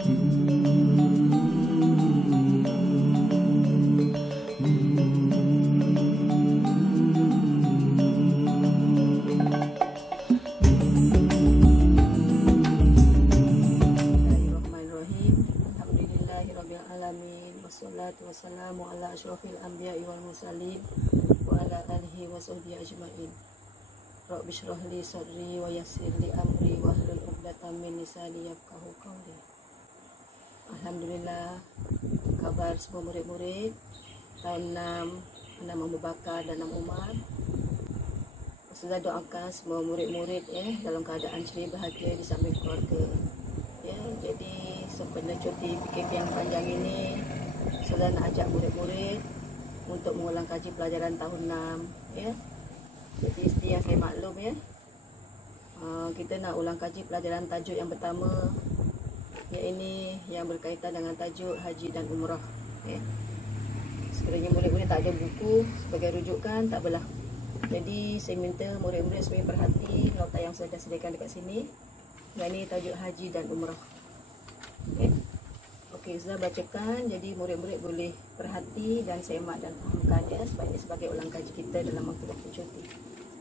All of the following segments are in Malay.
Wassalatu wassalamu ala asyrafil anbiya'i wal mursalin wa ala alihi wa sahbihi ajma'in. Rabbi shrah li sadri wa yassir li amri wa hlul 'uqdatam min lisani yafqahu qawli. Alhamdulillah, kabar semua murid-murid tahun 6 Abu Bakar dan 6 Umar. Saya doakan semua murid-murid dalam keadaan ceria bahagia di samping keluarga. Jadi sempena cuti PKP yang panjang ini, saya nak ajak murid-murid untuk mengulang kaji pelajaran tahun 6 Jadi seperti yang saya maklum kita nak ulang kaji pelajaran tajuk yang pertama, ini yang berkaitan dengan tajuk haji dan umrah. Sekiranya murid-murid tak ada buku sebagai rujukan, tak apalah. Jadi saya minta murid-murid semua perhati nota yang saya dah sediakan dekat sini. Ini tajuk haji dan umrah. Okey, saya bacakan, jadi murid-murid boleh perhati dan semak dan fahamkan sebab ini sebagai ulang kaji kita dalam waktu-waktu cuti.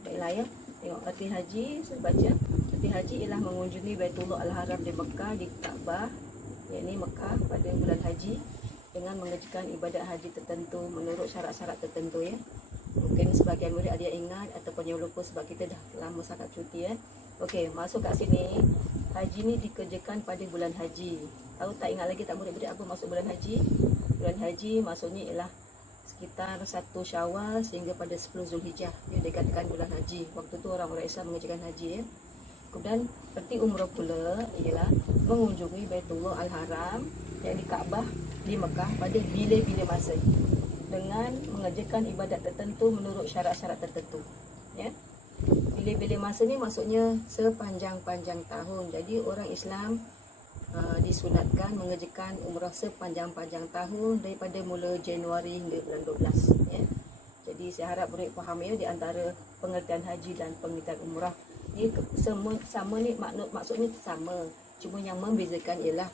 Baiklah tengok arti haji, saya baca. Arti haji ialah mengunjungi Baitullah Al-Haram di Mekah, di Kaabah, yakni Mekah pada bulan haji dengan mengerjakan ibadat haji tertentu menurut syarat-syarat tertentu Mungkin sebagian murid ada yang ingat ataupun yang lupa sebab kita dah lama sangat cuti Okey, masuk kat sini. Haji ni dikerjakan pada bulan haji. Tahu tak, ingat lagi tak murid-murid apa maksud bulan haji? Bulan haji maksudnya ialah sekitar 1 Syawal sehingga pada 10 Zulhijjah. Dia dikatakan bulan haji. Waktu tu orang-orang Islam mengerjakan haji Kemudian erti umrah pula ialah mengunjungi Baitullah Al-Haram yang di Kaabah di Mekah pada bila-bila masa dengan mengerjakan ibadat tertentu menurut syarat-syarat tertentu. Bila-bila masa ni maksudnya sepanjang-panjang tahun. Jadi orang Islam disunatkan mengerjakan umrah sepanjang-panjang tahun daripada mula Januari hingga bulan 12 Jadi saya harap murid faham di antara pengertian haji dan pengertian umrah ni semua sama ni, maksudnya sama, cuma yang membezakan ialah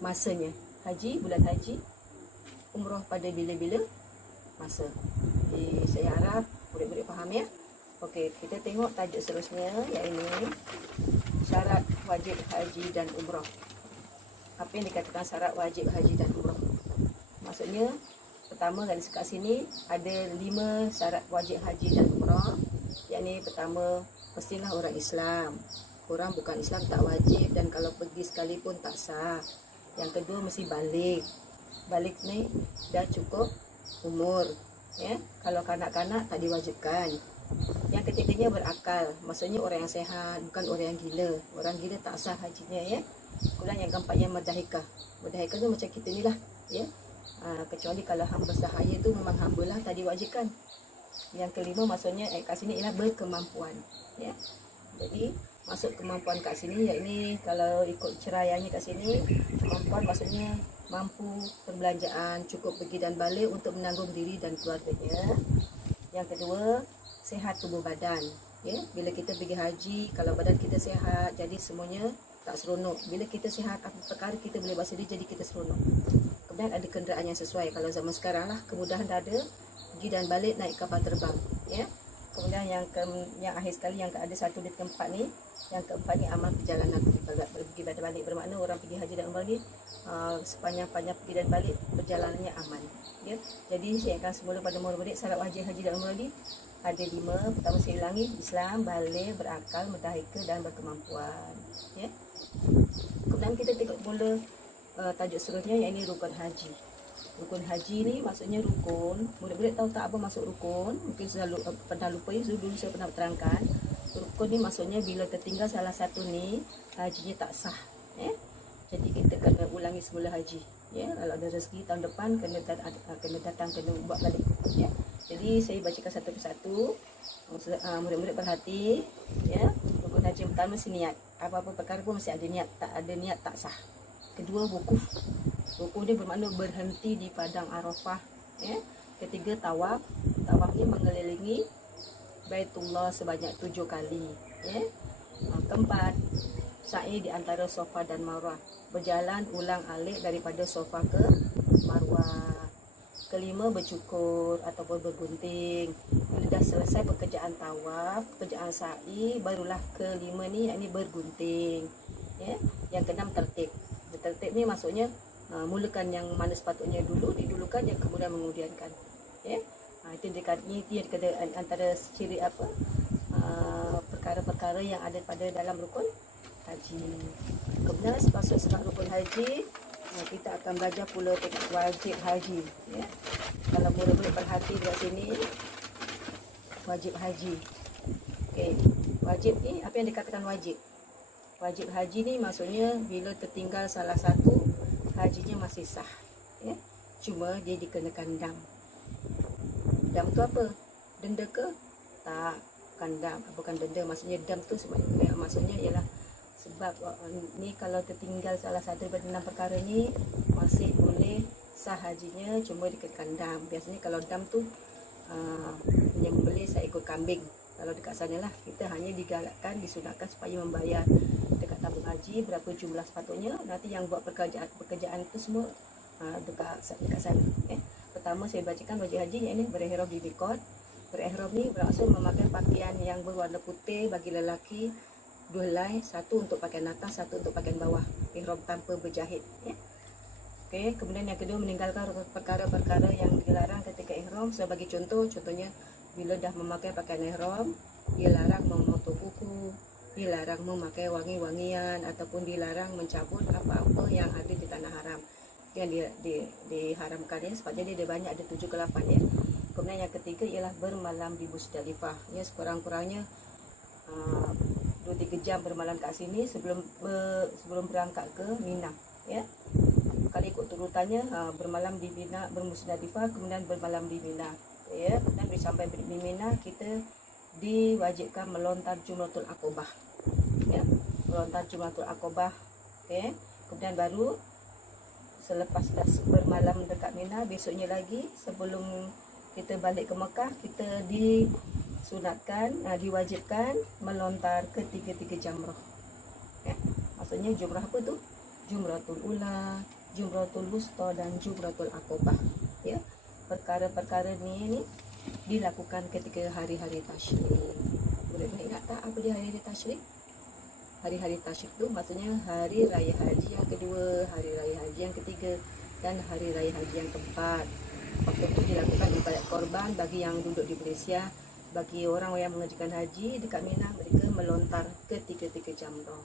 masanya. Haji bulan haji, umrah pada bila-bila masa. Jadi saya harap murid-murid faham Okey, kita tengok tajuk seterusnya, iaitu syarat wajib haji dan umrah. Apa yang dikatakan syarat wajib haji dan umrah? Maksudnya, pertama kali kat sini ada 5 syarat wajib haji dan umrah. Iaitu pertama, pastilah orang Islam. Orang bukan Islam tak wajib dan kalau pergi sekali pun tak sah. Yang kedua, mesti balik. Balik ni dah cukup umur. Kalau kanak-kanak tak diwajibkan. Yang ketiganya berakal, maksudnya orang yang sehat, bukan orang yang gila. Orang gila tak sah hajinya Kemudian yang keempatnya merdahika. Merdahika tu macam kita ni lah kecuali kalau hamba sahaya tu memang hamba lah, tak diwajibkan. Yang kelima maksudnya kat sini ialah berkemampuan Jadi masuk kemampuan kat sini, iaitu kalau ikut cerayannya kat sini, kemampuan maksudnya mampu perbelanjaan, cukup pergi dan balik untuk menanggung diri dan keluarganya. Yang kedua, sehat tubuh badan. Bila kita pergi haji, kalau badan kita sehat, jadi semuanya tak seronok. Bila kita sehat, apa perkara kita boleh buat sendiri, jadi kita seronok. Kemudian ada kenderaan yang sesuai. Kalau zaman sekarang lah, kemudahan dah ada, pergi dan balik naik kapal terbang. Kemudian yang akhir sekali, yang ada satu di keempat ni, yang keempat ni amal perjalanan pergi dan balik. Bermakna orang pergi haji dan umrah ni sepanjang-panjang pergi dan balik perjalanannya aman. Jadi saya akan semula pada murid-murid syarat wajib haji dan umrah ni ada 5. Pertama, saya ulangi, Islam, balik, berakal, merdahika dan berkemampuan. Kemudian kita tengok mula tajuk seterusnya, iaitu rukun haji. Rukun haji ni maksudnya rukun. Murid-murid tahu tak apa maksud rukun? Mungkin selalu pernah lupa dulu saya pernah terangkan. Rukun ni maksudnya bila tertinggal salah satu ni, hajinya tak sah. Jadi kita kena ulangi semula haji. Kalau ada rezeki tahun depan kena datang, kena buat balik. Jadi saya bacakan satu persatu. Murid-murid perhati. Rukun haji yang pertama mesti niat. Apa-apa perkara pun mesti ada niat. Tak ada niat tak sah. Kedua, wukuf. Wukuf ni bermakna berhenti di padang Arafah. Ketiga, tawaf. Tawaf ni mengelilingi Baitullah sebanyak 7 kali. Keempat, sa'i di antara Safa dan Marwah, berjalan ulang alik daripada Safa ke Marwah. Kelima, bercukur ataupun bergunting. Bila dah selesai pekerjaan tawaf, pekerjaan sa'i, barulah kelima ni, yakni bergunting. Ya. Yang keenam, tertib. Tertib ni maksudnya mulakan yang mana sepatutnya dulu didulukan, yang kemudian mengemudiankan. Ya. Itu dikata antara ciri apa? Perkara-perkara yang ada pada dalam rukun haji. Kemudian sepasal rukun haji, kita akan belajar pula tentang wajib haji. Ya. Kalau boleh perhati dekat sini, wajib haji. Okey, wajib ni apa yang dikatakan wajib? Wajib haji ni maksudnya bila tertinggal salah satu, hajinya masih sah. Ya. Cuma dia dikenakan dam. Dam tu apa? Denda ke? Tak, bukan dam. Bukan denda, maksudnya dam tu maksudnya ialah sebab ni kalau tertinggal salah satu daripada 6 perkara ni masih boleh sah hajinya, cuma dikenakan dam. Biasanya kalau dam tu yang membeli seekor kambing. Kalau dekat sana lah, kita hanya digalakkan, disunatkan supaya membayar dekat tabung haji berapa jumlah sepatutnya. Nanti yang buat pekerjaan itu semua dekat sana. Pertama saya bacakan wajib haji, yang ini berihram di miqat. Berihram ni bermaksud memakai pakaian yang berwarna putih bagi lelaki, 2 helai, satu untuk pakaian atas, satu untuk pakaian bawah. Ihram tanpa berjahit. Ya. Okey, kemudian yang kedua, meninggalkan perkara-perkara yang dilarang ketika ihram. Sebagai contohnya bila dah memakai pakaian ihram, dilarang memotong kuku, dilarang memakai wangi-wangian, ataupun dilarang mencabut apa-apa yang ada di tanah haram. Yang diharamkan ya, sebabnya dia banyak, ada 7 ke 8 ya. Kemudian yang ketiga ialah bermalam di Musdalifah. Ya, sekurang-kurangnya 2-3 jam bermalam kat sini sebelum berangkat ke Mina. Ya. Kalau ikut turutannya, bermalam di Mina, bermusdalifah, kemudian bermalam di Mina. Ya, dan sampai di Mina kita diwajibkan melontar Jumratul Aqabah. Ya, melontar Jumratul Aqabah. Okay. Kemudian baru selepas dah bermalam dekat Mina, besoknya lagi sebelum kita balik ke Mekah, kita disunatkan, diwajibkan melontar ketiga-tiga jamrah. Ya. Maksudnya jumrah apa tu? Jumratul Ula, Jumratul Wusta dan Jumratul Aqabah. Ya. Perkara-perkara ni dilakukan ketika hari-hari tasyrik. Boleh ingat tak apa dia hari-hari tasyrik? Hari-hari tasyrik tu maksudnya hari raya haji yang kedua, hari raya haji yang ketiga, dan hari raya haji yang keempat. Waktu itu dilakukan ibadat korban bagi yang duduk di Malaysia. Bagi orang yang mengerjakan haji dekat Mina, mereka melontar ketiga-tiga jamrah.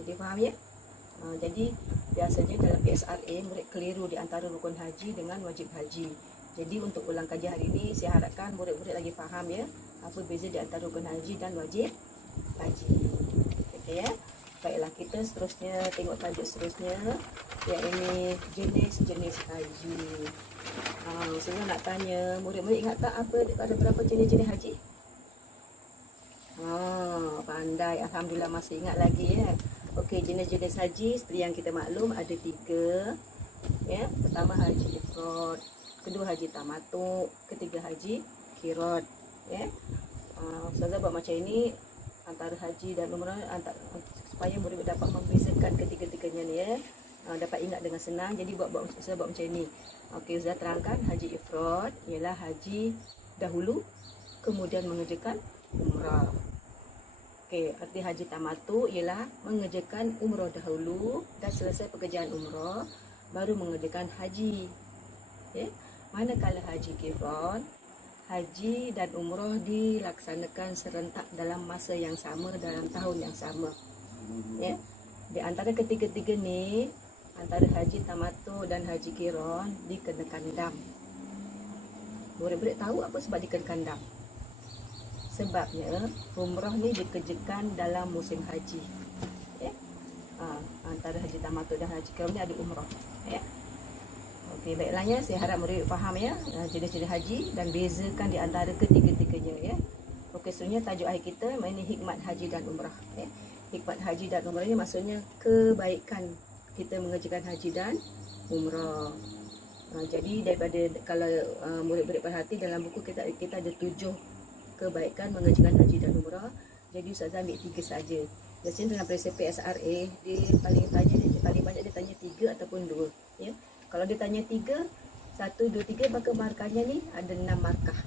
Jadi faham ya? Jadi biasanya dalam PSRA murid keliru di antara rukun haji dengan wajib haji. Jadi untuk ulang kaji hari ini, saya harapkan murid-murid lagi faham ya, apa beza di antara rukun haji dan wajib haji. Okey ya. Baiklah, kita seterusnya tengok tajuk seterusnya, yang ini jenis-jenis haji. Saya nak tanya, murid-murid ingat tak apa ada berapa jenis-jenis haji? Pandai, alhamdulillah masih ingat lagi ya. Okey, jenis-jenis haji seperti yang kita maklum ada 3. Ya, pertama haji ifrad, kedua haji tamattu, ketiga haji qiran. Ya. Ustazah buat macam ini antara haji dan umrah supaya murid dapat membezakan ketiga-tiganya ni ya. Dapat ingat dengan senang. Jadi buat macam ini. Okey, Ustazah terangkan haji ifrad ialah haji dahulu kemudian mengerjakan umrah. Okey, arti haji tamattu ialah mengerjakan umrah dahulu dan selesai pekerjaan umrah baru mengerjakan haji. Ya. Manakala haji qiran, haji dan umrah dilaksanakan serentak dalam masa yang sama, dalam tahun yang sama. Ya. Di antara ketiga-tiga ni, antara haji tamattu dan haji qiran dikenakan dam. Murid-murid tahu apa sebab dikenakan dam? Sebabnya umrah ni dikerjakan dalam musim haji. Ya. Antara haji tamattu dan haji qiran ni ada umrah. Ya. Okey, baiklah ya, saya harap murid faham ya jenis-jenis haji dan bezakan di antara ketiga-tiganya ya. Okey, sebenarnya tajuk akhir kita mengenai hikmat haji dan umrah ya. Hikmat haji dan umrah ini maksudnya kebaikan kita mengerjakan haji dan umrah. Jadi daripada kalau murid-murid perhati dalam buku kita ada 7 kebaikan mengerjakan haji dan umrah. Jadi Ustazah ambil 3 saja. Biasanya dalam prinsip PSRA dia paling banyak dia tanya 3 ataupun 2 ya. Kalau dia tanya 3, 1, 2, 3, maka markahnya ni ada 6 markah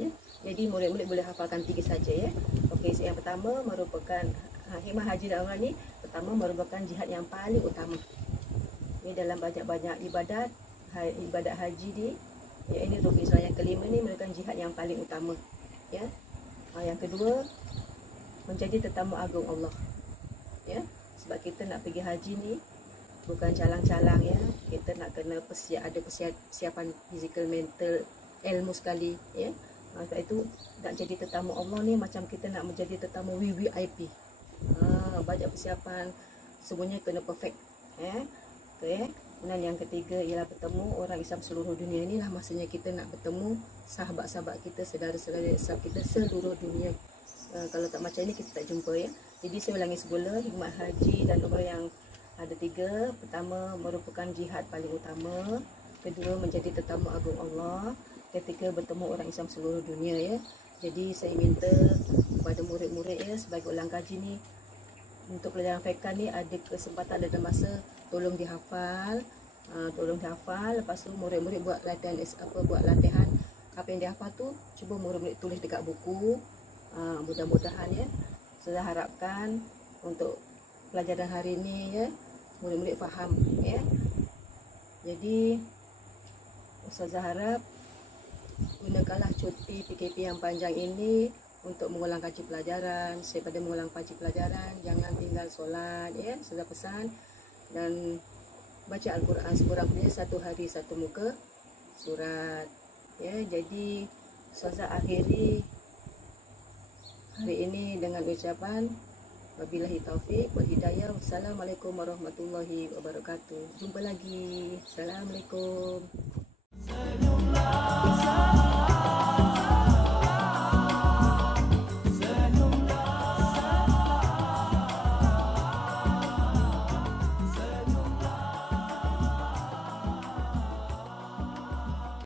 ya. Jadi murid-murid boleh hafalkan 3 saja ya. Okey, yang pertama merupakan khemah haji dan umrah ni pertama merupakan jihad yang paling utama. Ini dalam banyak-banyak ibadat haji ni ya, ini rukun Islam yang kelima ni merupakan jihad yang paling utama ya. Yang kedua, menjadi tetamu agung Allah ya. Sebab kita nak pergi haji ni bukan calang-calang ya. Kita nak kena ada persiapan fizikal, mental, ilmu sekali ya. Sebab itu nak jadi tetamu Allah ni macam kita nak menjadi tetamu VVIP. Banyak persiapan, semuanya kena perfect ya. Okay. Kemudian yang ketiga ialah bertemu orang Islam seluruh dunia. Inilah masanya kita nak bertemu sahabat-sahabat kita, saudara-saudara Islam kita seluruh dunia. Kalau tak macam ini kita tak jumpa ya. Jadi saya ulangi semula, hikmat haji dan umrah yang ada 3. Pertama merupakan jihad paling utama. Kedua menjadi tetamu agung Allah. Ketiga bertemu orang Islam seluruh dunia ya. Jadi saya minta kepada murid-murid ya, sebagai ulang kaji ni, untuk pelajaran fiqh ni ada kesempatan, ada masa, tolong dihafal. Lepas tu murid-murid buat latihan apa yang dihafal tu cuba murid-murid tulis dekat buku. Mudah-mudahan ya, saya harapkan untuk pelajaran hari ni ya, murid-murid faham ya. Jadi Ustazah harap gunakanlah cuti PKP yang panjang ini untuk mengulang kaji pelajaran. Daripada mengulang kaji pelajaran, jangan tinggal solat ya, sudah pesan. Dan baca Al-Quran sekurang-kurangnya 1 hari 1 muka surat ya. Jadi Ustazah akhiri hari ini dengan ucapan wabillahi taufik wal hidayah. Wassalamualaikum warahmatullahi wabarakatuh. Jumpa lagi. Assalamualaikum.